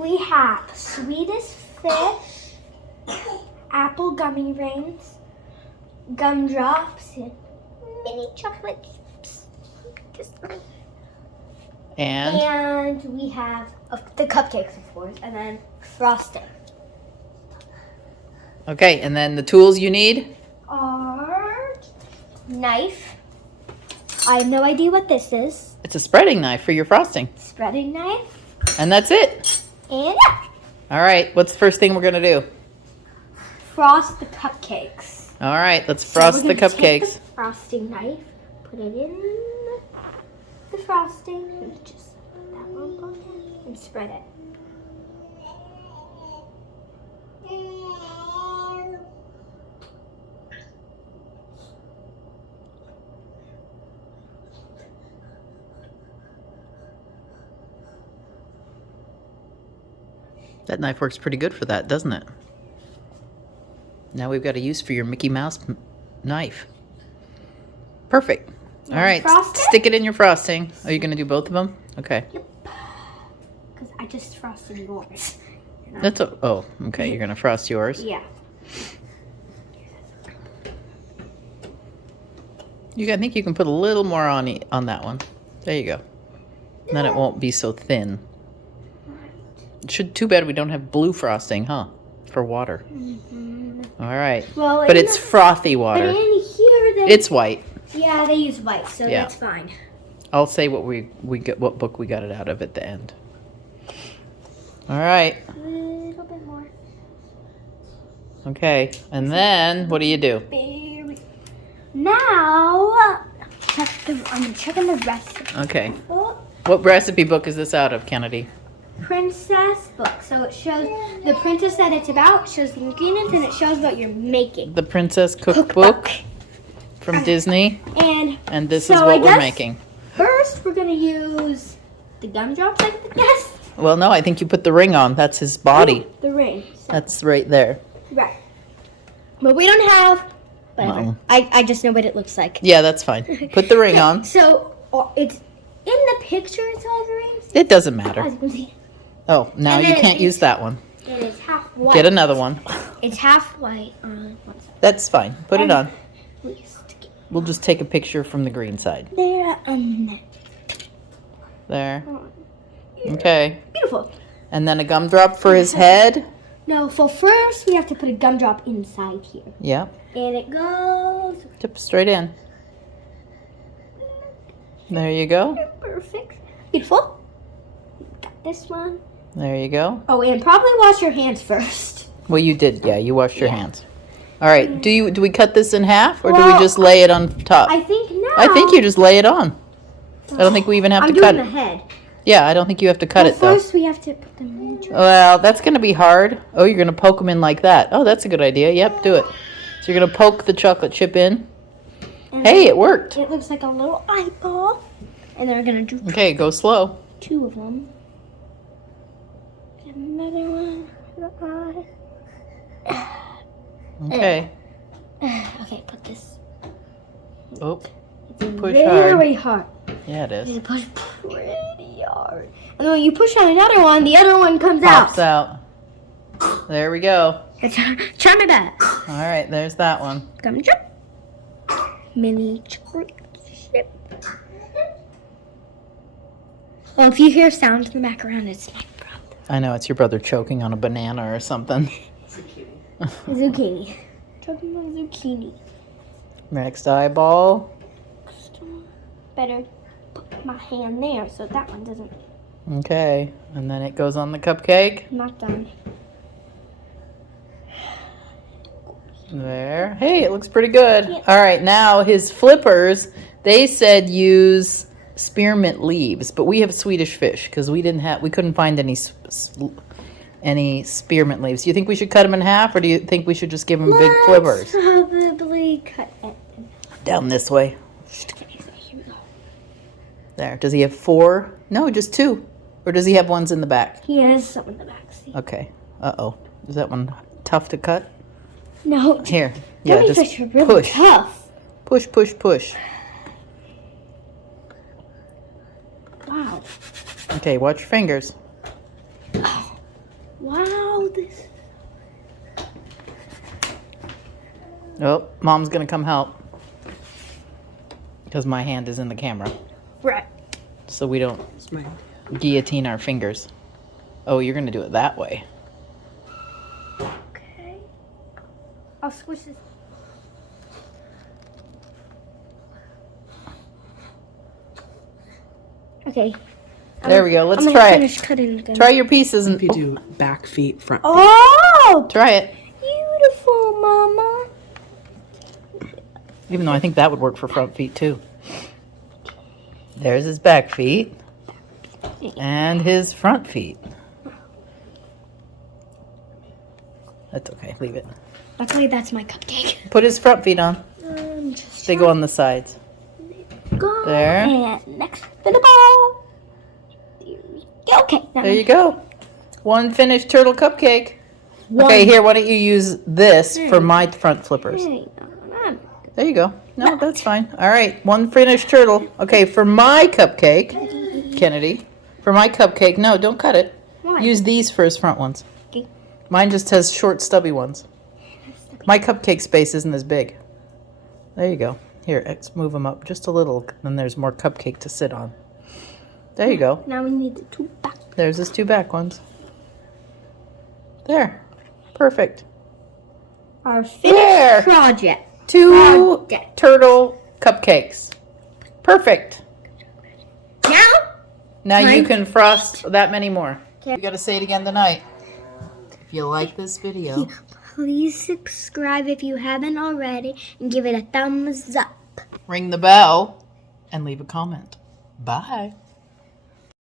We have Swedish fish, apple gummy rings, gumdrops, and mini chocolate chips. Just like. And we have the cupcakes, of course, and then frosting. Okay, and then the tools you need are knife. I have no idea what this is. It's a spreading knife for your frosting. Spreading knife. And that's it. And yeah. All right, what's the first thing we're going to do? Frost the cupcakes. All right, let's frost the cupcakes. Take the frosting knife, put it in the frosting, and just put that one on and spread it. That knife works pretty good for that, doesn't it? Now we've got a use for your Mickey Mouse knife. Perfect. All right, stick it in your frosting. Are you going to do both of them? Okay. Yep. Because I just frosted yours. That's oh, okay. You're going to frost yours? Yeah. I think you can put a little more on that one. There you go. Then it won't be so thin. Too bad we don't have blue frosting, huh? For water. Mm-hmm. All right. Well, but it's frothy water. But in here, it's white. Yeah, they use white, so that's fine. I'll say what what book we got it out of at the end. All right. A little bit more. Okay, and then what do you do? Now, I'm checking the recipe. Okay. Oh. What recipe book is this out of, Kennedy? Princess book. So it shows the princess that it's about, shows the ingredients, and it shows what you're making. The Princess Cookbook from Disney. And this is what we're making. First, we're going to use the gumdrops, I guess. Well, no, I think you put the ring on. That's his body. Oh, the ring. So. That's right there. Right. But we don't have... Whatever. I just know what it looks like. Yeah, that's fine. Put the ring on. So, it's in the picture, it's all green. It doesn't matter. As you can see. Oh, now you can't use that one. It is half white. Get another one. It's half white on one side. That's fine. Put it on. We'll just take a picture from the green side. There and there. Okay. Beautiful. And then a gumdrop for his head. No, so first we have to put a gumdrop inside here. Yeah. And it goes... Tip straight in. There you go. Perfect. Beautiful. Got this one. There you go. Oh, and probably wash your hands first. Well, you did. Yeah, you washed your hands. All right. Do we cut this in half, or do we just lay it on top? I think now... I think you just lay it on. I don't think we even have to cut it. I'm doing the head. Yeah, I don't think you have to cut it, though. First we have to put them in the Well, that's going to be hard. Oh, you're going to poke them in like that. Oh, that's a good idea. Yep, do it. So you're going to poke the chocolate chip in. And hey, it worked. It looks like a little eyeball. And then we're going to do... Okay, go slow. 2 of them. Get another one for the eye. Okay. Okay, put this. Oh, it's push very hard. Yeah, it is. You push pretty hard. And then when you push on another one, the other one comes Pops out. There we go. Try my best. All right, there's that one. Gumdrop. Mini chocolate chip. Well, if you hear sounds in the background, it's my brother. I know, it's your brother choking on a banana or something. Zucchini. Choking on zucchini. Next eyeball. Better put my hand there so that one doesn't... Okay, and then it goes on the cupcake. I'm not done. There. Hey, it looks pretty good. Yeah. All right, now his flippers, they said use spearmint leaves, but we have Swedish fish because we couldn't find any spearmint leaves. Do you think we should cut them in half, or do you think we should just give them big flippers? Probably cut it down this way. There. Does he have 4? No, just 2. Or does he have ones in the back? He has some in the back. See? Okay. Uh-oh. Is that one tough to cut? No. Here. Yeah, just fish are really tough. Push, push, push. Wow. Okay, watch your fingers. Wow, this. Oh, Mom's gonna come help. Because my hand is in the camera. Right. So we don't guillotine our fingers. Oh, you're gonna do it that way. Okay. I'll squish this. Okay. There we go. Let's I'm try gonna it. finish cutting again. Try your pieces If you and do back feet, front feet. Oh, try it. beautiful, Mama. Even though I think that would work for front feet too. There's his back feet. And his front feet. That's okay. Leave it. Luckily, that's my cupcake. Put his front feet on. Just They go on the sides. go. There. And next to the ball. There we go. Okay. Now There you go. One finished turtle cupcake. One. Okay, here, why don't you use this for my front flippers? There you go. There you go. No, that's fine. All right, one finished turtle. Okay, for my cupcake, Kennedy, for my cupcake, no, don't cut it. Why? Use these for his front ones. Okay. Mine just has short, stubby ones. My cupcake space isn't as big. There you go. Here, let's move them up just a little, then there's more cupcake to sit on. There you go. Now we need the two back. There's his two back ones. There. Perfect. Our finished There. project. Two Project. turtle cupcakes. Perfect. Now, Now you Time. can frost that many more. Okay. You got to say it again tonight. If you like this video, please subscribe if you haven't already and give it a thumbs up. ring the bell and leave a comment. Bye.